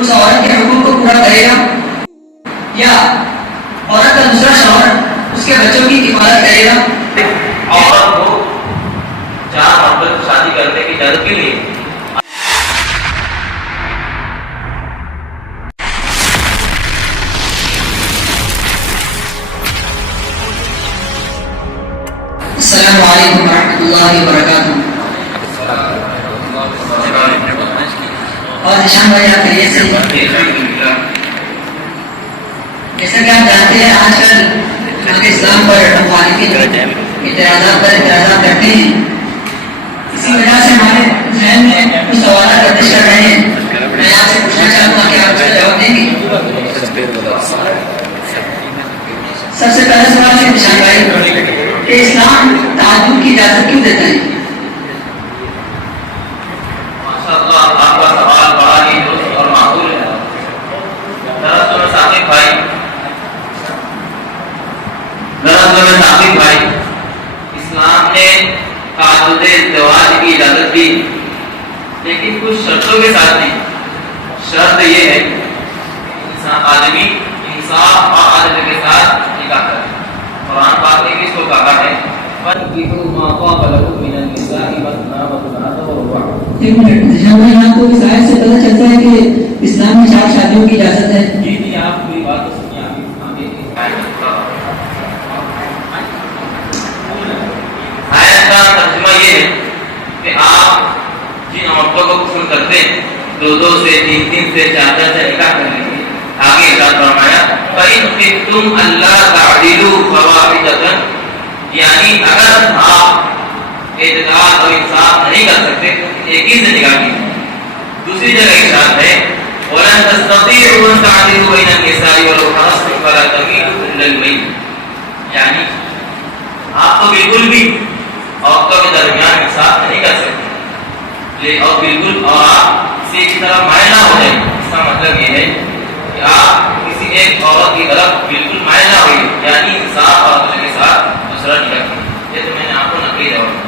اس عورت کے حقوق کو پورا کرے گا، یا عورت کا دوسرا شوہر اس کے بچوں کی حفاظت کرے گا؟ عورت کو 4 مرتبہ شادی کرنے کی اجازت کیوں نہیں؟ السلام علیکم ورحمۃ اللہ وبرکاتہ۔ اور نشان بھائی آپ خیریت سے؟ جیسا کہ آپ جانتے ہیں آج کل ہم اسلام پر مخالفین اعتراضات کرتے ہیں، اسی وجہ سے ہمارے ذہن میں کچھ سوالات گردش کر رہے ہیں۔ میں آپ سے پوچھنا چاہتا ہوں کہ آپ اس کا جواب دیں گے؟ سب سے پہلا سوال ہے نشان بھائی کہ اسلام تعدد کی اجازت کیوں دیتا ہے؟ ماشاءاللہ آپ کا سوال بڑا ہی درست اور معقول ہے۔ دراصل ثابت بھائی اسلام نے تعدد ازدواج کی اجازت دی، لیکن کچھ شرطوں کے ساتھ دی۔ شرط یہ ہے کہ آدمی انصاف اور عدل کے ساتھ نکاح کرے۔ قرآن پاک نے اس کو کہا ہے ایک منٹ جہاں یہاں تو اس آیت سے پتہ چلتا ہے کہ اسلام میں 4 شادیوں کی اجازت ہے۔ جی آپ پوری بات تو سنیے، آیت کا ترجمہ یہ ہے کہ آپ جن عورتوں کو پسند کرتے ہیں 2 سے 3 سے 4 سے نکاح کر لیں گے۔ آگے ارشاد فرمایا فَإِن خِفْتُمْ أَلَّا تَعْدِلُوا فَوَاحِدَةً، یعنی اگر آپ اعتدال اور انصاف نہیں کر سکتے تو ایک ہی سے نکاح کیجیے۔ دوسری جگہ ارشاد ہے وَلَن تَسْتَطِيعُوا أَن تَعْدِلُوا بَيْنَ النِّسَاءِ وَلَوْ حَرَصْتُمْ فَلَا تَمِيلُوا كُلَّ الْمَيْلِ، یعنی آپ تو بالکل بھی عورتوں کے درمیان انصاف نہیں کر سکتے، اور بالکل اور آپ کسی کی طرف مائل نہ ہو جائیں۔ اس کا مطلب یہ ہے کہ آپ کسی ایک عورت کی طرف بالکل مائل نہ ہوئے، یعنی انصاف اور عدل کے ساتھ دوسرا نکاح کیجیے۔ یہ تو میں نے آپ کو نقلی جواب دیا۔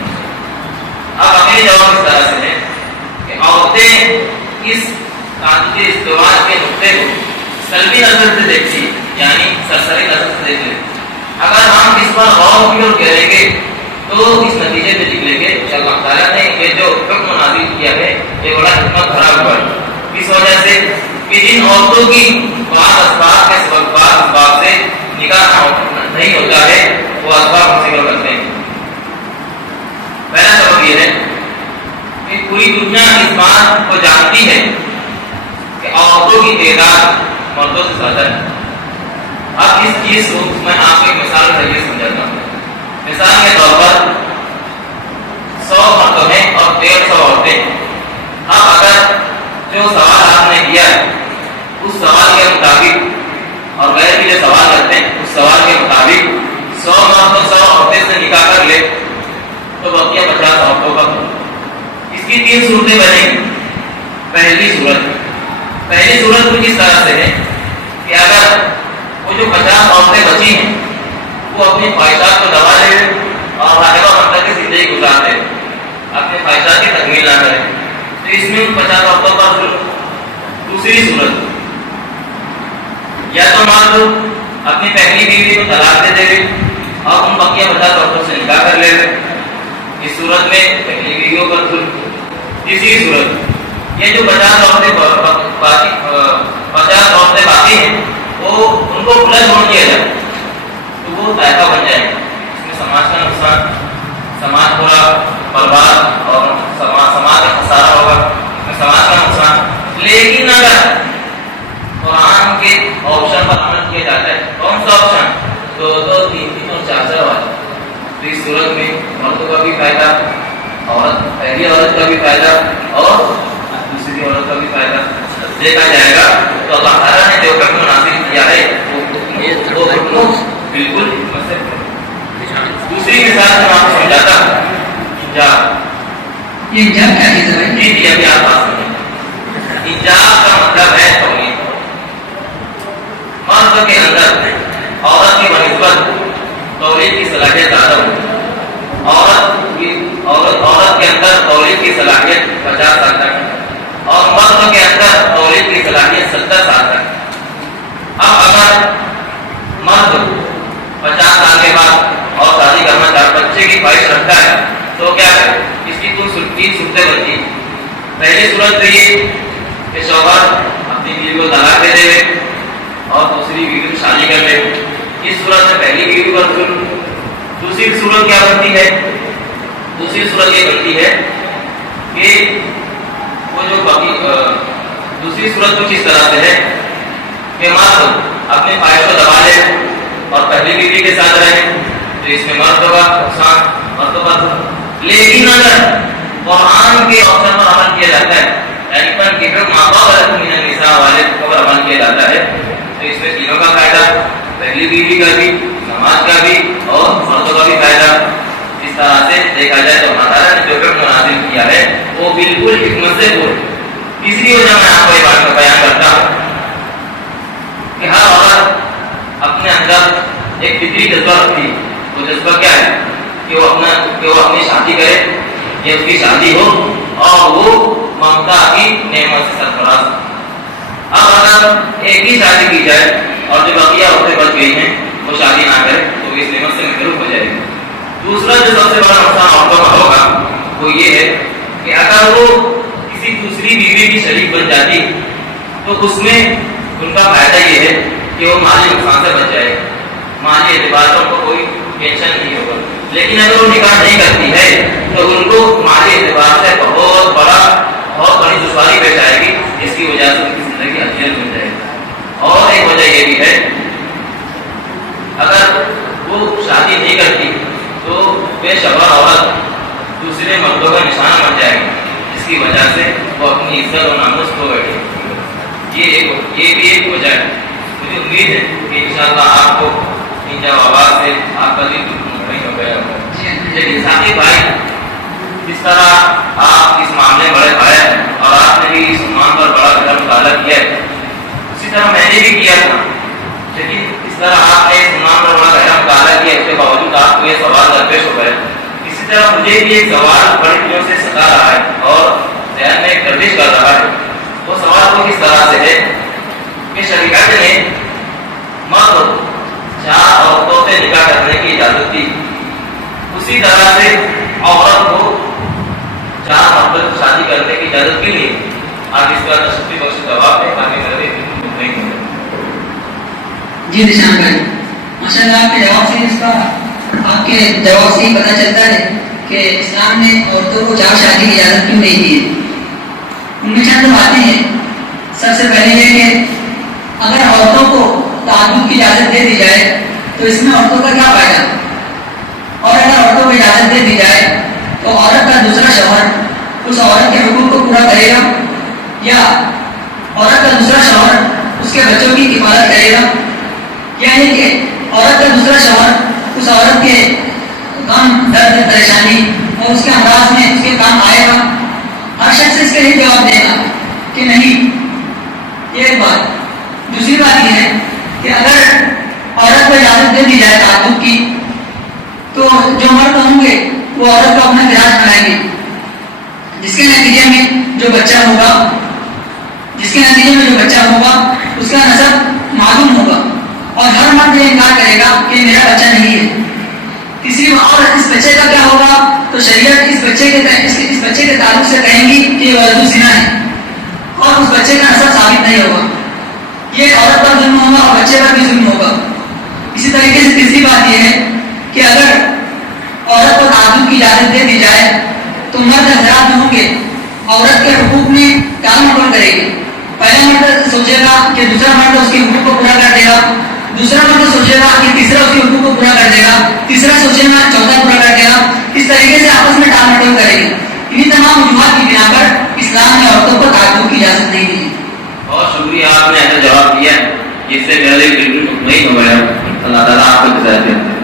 اب اگلی جواب اس طرح سے ہے کہ عورتیں اس تعدد ازدواج کے نقطے کو سلبی نظر سے دیکھتی، یعنی سرسری نظر سے دیکھ لیتی۔ اگر ہم اس پر غور و فکر کریں گے تو اس نتیجے پہ نکلیں گے کہ اللہ تعالیٰ نے یہ جو حکم نازل کیا ہے یہ بڑا حکمت بھرا ہوا ہے، اس وجہ سے کہ جن عورتوں کی بعض اسباب کے سبب بعض اسباب سے نکاح نہیں ہوتا ہے وہ اسباب ہم ذکر کرتے ہیں۔ پہلا سبب یہ ہے کہ پوری دنیا اس بات کو جانتی ہے کہ عورتوں کی تعداد مردوں سے زیادہ ہے۔ اب اس چیز کو میں آپ کو ایک مثال کے ذریعے سمجھاتا ہوں۔ مثال کے طور پر 100 مرد ہیں اور 150 عورتیں۔ اب اگر جو سوال آپ نے کیا ہے اس سوال کے مطابق اور غیر بھی جو سوال کرتے ہیں اس سوال کے مطابق 100 مرد تو 100 عورتیں سے نکاح کر لے تو بقیہ 50 عورتوں کا۔ اس کی 3 صورتیں بنیں گی۔ پہلی صورت کچھ اس طرح سے ہے کہ اگر وہ جو 50 عورتیں بچی ہیں وہ اپنی خواہشات کو دبا لے اور راہبہ بن کے زندگی گزارتے ہیں، اپنے خواہشات کی تکمیل نہ کریں، تو اس میں ان 50 عورتوں پر ظلم۔ دوسری صورت یا تو مان لو اپنی پہلی بیوی کو طلاق دے دے اور ان بقیہ 50 عورتوں سے نکاح کر لے، اس صورت میں پہلی بیویوں پر ظلم۔ تیسری صورت یہ جو 50 عورتیں باقی ہیں وہ ان کو کھلا چھوڑ دیا جائے تو وہ طائفہ بن جائے گا، اس میں سماج کا نقصان، سماج پورا برباد اور سماج کا خسارہ ہوگا، اس میں سماج کا نقصان۔ لیکن اگر قرآن کے آپشن پر عمل کیا جاتا ہے، کون سا آپشن؟ 2 3 اور 4 والا، تو اس صورت میں مردوں کا بھی فائدہ، پہلی عورت کا بھی فائدہ اور دوسری عورت کا بھی فائدہ دیکھا جائے گا۔ تو اللہ تعالیٰ نے جو حکم نازل کیا ہے وہ حکم بالکل حکمت سے۔ دوسری مثال میں آپ کو سمجھاتا ہوں حجاب۔ یہ حجاب کیا چیز ہے؟ جی ابھی آپ بات سنیں۔ حجاب کا مطلب ہے توحید۔ مرد کے اندر عورت کی بنسبت توحید کی صلاحیت زیادہ ہوتی ہے۔ عورت کے اندر توحید کی صلاحیت 50 سال تک ہے اور مرد کے اندر توحید کی صلاحیت تین صورتیں بنتی ہیں. پہلی صورت تو یہ کہ شوہر اپنی بیوی کو طلاق دے دے اور دوسری بیوی کو شادی کر لے. اس صورت میں پہلی بیوی پر ظلم. دوسری صورت کیا بنتی ہے؟ دوسری صورت یہ بنتی ہے کہ وہ جو باقی دوسری صورت کچھ اس طرح سے ہے کہ مرد اپنے خواہش کو دبا لے اور پہلی بیوی کے ساتھ رہے تو اس میں مرد کا نقصان مرد کا. لیکن اگر قرآن کے اوصاف پر عمل کیا جاتا ہے یعنی پر کہ ماں باپ من النساء والے پر عمل کیا جاتا ہے تو اس میں تینوں کا فائدہ، پہلی بیوی کا بھی، نماز کا بھی اور مردوں کا بھی فائدہ. اس طرح سے دیکھا جائے تو اللہ تعالیٰ نے جو حکم نازل کیا ہے وہ بالکل حکمت سے پورا. تیسری وجہ میں آپ کو یہ بات بیان کرتا ہوں کہ ہر عورت اپنے اندر ایک فطری جذبہ رکھتی ہے. وہ جذبہ کیا ہے کہ وہ اپنی شادی کرے یا اس کی شادی ہو اور وہ ممتا کی نعمت سے سرفراز. اب اگر ایک ہی شادی کی جائے اور جو بقیہ عورتیں بچ گئی ہیں وہ شادی نہ کرے تو اس نعمت سے محروم ہو جائے گی. دوسرا جو سب سے بڑا نقصان عورتوں کا ہوگا وہ یہ ہے کہ اگر وہ کسی دوسری بیوی کی شریک بن جاتی تو اس میں ان کا فائدہ یہ ہے کہ وہ مالی نقصان سے بچ جائے. مالی اعتبار پر ان کو کوئی ٹینشن نہیں ہوگا. لیکن اگر وہ نکاح نہیں کرتی ہے تو ان کو مالی اعتبار سے بہت بڑی دشواری پیش آئے گی جس کی وجہ سے ان کی زندگی اذیت بن جائے گی. اور ایک وجہ یہ بھی ہے اگر وہ شادی نہیں کرتی تو بے شبہ عورت دوسرے مردوں کا نشانہ بن جائے گی جس کی وجہ سے وہ اپنی عزت و ناموس کھو بیٹھے. یہ بھی ایک وجہ ہے. مجھے امید ہے کہ انشاءاللہ آپ کو ان جوابات سے آپ کا دل نہیں ہو گیا ہوگا. لیکن ساتھی بھائی جس طرح آپ اس معاملے میں بڑے بھائی اور آپ نے بھی اس عنوان پر بڑا گہرا مطالعہ کیا ہے اسی طرح میں نے بھی کیا تھا. لیکن اس طرح آپ نے اس عنوان پر بڑا گہرا مطالعہ کیا اس کے باوجود آپ کو یہ سوال درپیش ہو گئے. اسی طرح مجھے بھی ایک سوال بڑی دنوں سے ستا رہا ہے اور ذہن میں گردش کر رہا ہے. وہ سوال کو کس طرح سے ہے کہ شریعت نے مرد 4 عورتوں سے نکاح کرنے کی اجازت دی، اسی طرح سے عورت کو 4 مردوں سے شادی کرنے کی اجازت کیوں نہیں؟ آپ اس کا تشریح بخش جواب دیں تاکہ میرے نہیں ہو. جی نشان بھائی ماشاء اللہ آپ کے جواب سے اس کا آپ کے جواب سے پتہ چلتا ہے کہ اسلام نے عورتوں کو 4 شادی کی اجازت کیوں نہیں دی ہے. ان میں چند باتیں ہیں. سب سے پہلے یہ کہ اگر عورتوں کو تعدد کی اجازت دے دی جائے تو اس میں عورتوں کا کیا فائدہ؟ اور اگر عورتوں کو اجازت دے دی جائے تو عورت کا دوسرا شوہر اس عورت کے حقوق کو پورا کرے گا یا عورت کا دوسرا شوہر اس کے بچوں کی حفاظت کرے گا؟ یعنی کہ عورت کا دوسرا شوہر اس عورت کے غم درد پریشانی اور اس کے امراض میں اس کے کام آئے گا؟ ہر شخص اس کے لیے جواب دے گا کہ نہیں. یہ ایک بات. دوسری بات یہ ہے کہ اگر عورت کو اجازت دے دی جائے تعدد کی تو جو مرد ہوں گے وہ عورت کو اپنا گراج بنائیں گے جس کے نتیجے میں جو بچہ ہوگا اس کا نسب معلوم ہوگا اور ہر مرد یہ انکار کرے گا کہ میرا بچہ نہیں ہے. تیسری اور اس بچے کا کیا ہوگا تو شریعت اس بچے کے تعلق سے کہیں گی کہ یہ ولد الزنا ہے اور اس بچے کا نسب ثابت نہیں ہوگا. یہ عورت پر ظلم ہوگا اور بچے پر بھی ظلم ہوگا. اسی طریقے سے تیسری بات یہ ہے کہ اگر عورت کو تعدد کی اجازت دے دی جائے تو مرد حضرات جو ہوں گے عورت کے حقوق میں ٹال مٹول کرے گی. پہلا مرد سوچے گا کہ دوسرا مرد اس کے حقوق کو پورا کر دے گا، دوسرا مرد سوچے گا کہ تیسرا اس کے حقوق کو پورا کر دے گا، تیسرا سوچے گا چوتھا پورا کر دے گا. اس طریقے سے آپس میں ٹال مٹول کرے گی. انہیں تمام وجوہات کی بنا پر اسلام نے عورتوں کو تعدد کی اجازت نہیں دی. بہت شکریہ آپ نے ایسا جواب دیا جس سے میرے بالکل نہیں ہو گیا. اللہ تعالیٰ آپ کو ہدایت دے.